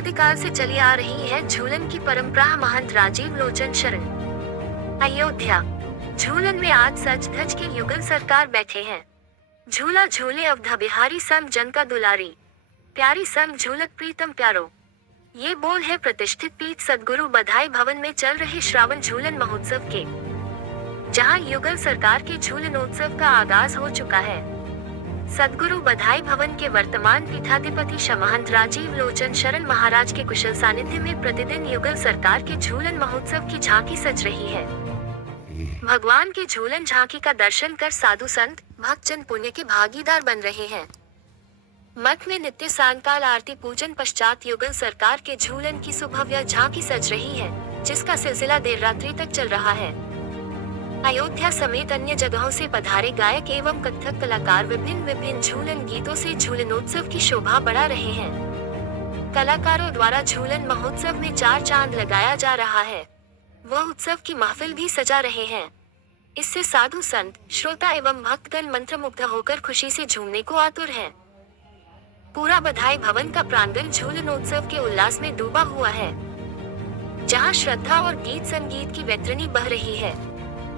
अनादिकाल से चली आ रही है झूलन की परंपरा। महंत राजीव लोचन शरण। अयोध्या। झूलन में आज सज धज के युगल सरकार बैठे हैं। झूला झूले अवधा बिहारी संग जन का दुलारी, प्यारी संग झूलत प्रीतम प्यारो। ये बोल है प्रतिष्ठित पीठ सदगुरु बधाई भवन में चल रहे श्रावण झूलन महोत्सव के, जहां युगल सरकार के झूलनोत्सव का आगाज हो चुका है। सदगुरु बधाई भवन के वर्तमान पीठाधिपति महंत राजीव लोचन शरण महाराज के कुशल सानिध्य में प्रतिदिन युगल सरकार के झूलन महोत्सव की झांकी सज रही है। भगवान के झूलन झांकी का दर्शन कर साधु संत भक्तजन पुण्य के भागीदार बन रहे हैं। मठ में नित्य सायंकाल आरती पूजन पश्चात युगल सरकार के झूलन की सुभव्य झांकी सज रही है, जिसका सिलसिला देर रात्रि तक चल रहा है। अयोध्या समेत अन्य जगहों से पधारे गायक एवं कथक कलाकार विभिन्न झूलन गीतों से झूलनोत्सव की शोभा बढ़ा रहे हैं। कलाकारों द्वारा झूलन महोत्सव में चार चांद लगाया जा रहा है। वह उत्सव की महफिल भी सजा रहे हैं। इससे साधु संत, श्रोता एवं भक्तगण मंत्रमुग्ध होकर खुशी से झूमने को आतुर हैं। पूरा बधाई भवन का प्रांगण झूलनोत्सव के उल्लास में डूबा हुआ है, जहां श्रद्धा और गीत संगीत की वैतरणी बह रही है।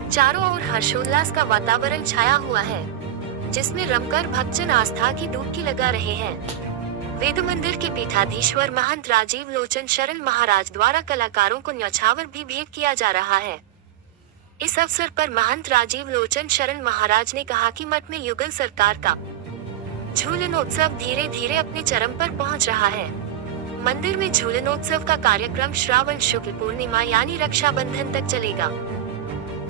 चारों ओर हर्षोल्लास का वातावरण छाया हुआ है, जिसमें रमकर भक्तजन आस्था की डुबकी लगा रहे हैं। वेद मंदिर के पीठाधीश्वर महंत राजीव लोचन शरण महाराज द्वारा कलाकारों को न्यौछावर भी भेंट किया जा रहा है। इस अवसर पर महंत राजीव लोचन शरण महाराज ने कहा कि मठ में युगल सरकार का झूलनोत्सव धीरे धीरे अपने चरम पर पहुंच रहा है। मंदिर में झूलनोत्सव का कार्यक्रम श्रावण शुक्ल पूर्णिमा यानी रक्षाबंधन तक चलेगा।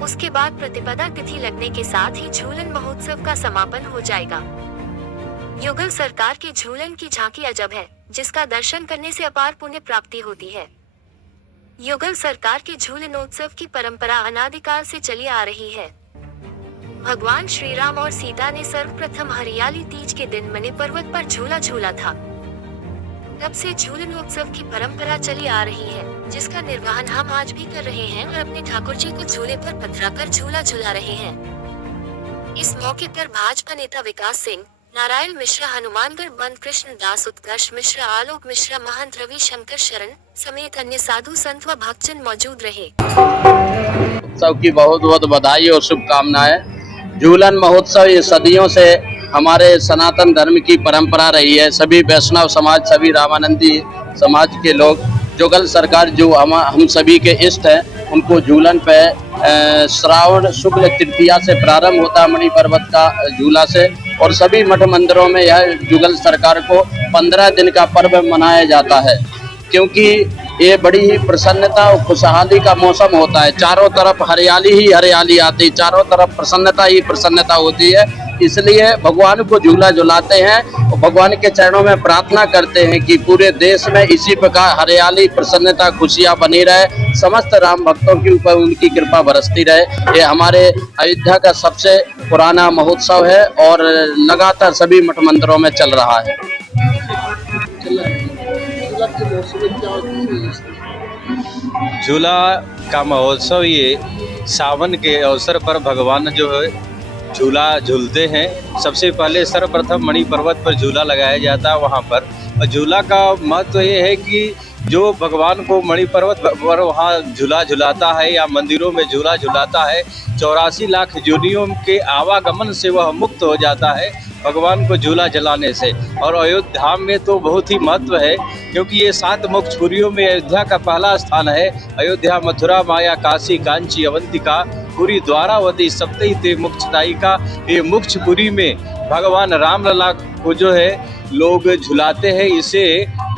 उसके बाद प्रतिपदा तिथि लगने के साथ ही झूलन महोत्सव का समापन हो जाएगा। युगल सरकार के झूलन की झांकी अजब है, जिसका दर्शन करने से अपार पुण्य प्राप्ति होती है। युगल सरकार के झूलनोत्सव की परंपरा अनादिकाल से चली आ रही है। भगवान श्री राम और सीता ने सर्वप्रथम हरियाली तीज के दिन मने पर्वत पर झूला झूला था। तब से झूलनोत्सव की परंपरा चली आ रही है, जिसका निर्वहन हम आज भी कर रहे हैं और अपने ठाकुर जी को झूले पर पधराकर झूला झूला रहे हैं। इस मौके पर भाजपा नेता विकास सिंह, नारायण मिश्रा, हनुमानगढ़ बंद कृष्ण दास, उत्कर्ष मिश्रा, आलोक मिश्रा, महंत रवि शंकर शरण समेत अन्य साधु संत व भक्तजन मौजूद रहे। उत्सव की बहुत बहुत बधाई और शुभकामनाएं। झूलन महोत्सव ये सदियों से हमारे सनातन धर्म की परंपरा रही है। सभी वैष्णव समाज, सभी रामानंदी समाज के लोग, युगल सरकार जो हम सभी के इष्ट हैं, उनको झूलन पे श्रावण शुक्ल तृतीया से प्रारंभ होता है, मणि पर्वत का झूला से, और सभी मठ मंदिरों में यह युगल सरकार को 15 दिन का पर्व मनाया जाता है, क्योंकि ये बड़ी ही प्रसन्नता और खुशहाली का मौसम होता है। चारों तरफ हरियाली ही हरियाली आती है, चारों तरफ प्रसन्नता ही प्रसन्नता होती है। इसलिए भगवान को झूला झुलाते हैं और भगवान के चरणों में प्रार्थना करते हैं कि पूरे देश में इसी प्रकार हरियाली, प्रसन्नता, खुशियां बनी रहे, समस्त राम भक्तों के ऊपर उनकी कृपा बरसती रहे। ये हमारे अयोध्या का सबसे पुराना महोत्सव है और लगातार सभी मठ मंदिरों में चल रहा है। झूला का महोत्सव ये सावन के अवसर पर भगवान जो है झूला झूलते हैं। सबसे पहले सर्वप्रथम मणि पर्वत पर झूला लगाया जाता है वहाँ पर। और झूला का महत्व ये है कि जो भगवान को मणि पर्वत पर वहाँ झूला झुलाता है या मंदिरों में झूला झुलाता है, 84 लाख योनियों के आवागमन से वह मुक्त हो जाता है भगवान को झूला झुलाने से। और अयोध्या में तो बहुत ही महत्व है, क्योंकि ये 7 मोक्षपुरियों में अयोध्या का पहला स्थान है। अयोध्या, मथुरा, माया, काशी, कांची, अवंतिका, पुरी, द्वारावती, सप्तहिते मोक्षदायिका, ये मोक्षपुरी में भगवान रामलला को जो है लोग झुलाते हैं। इसे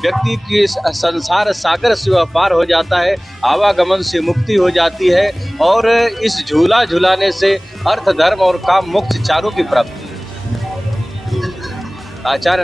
व्यक्ति की संसार सागर से वह पार हो जाता है, आवागमन से मुक्ति हो जाती है, और इस झूला झुलाने से अर्थ, धर्म और काम, मोक्ष चारों की प्राप्ति। आचार्य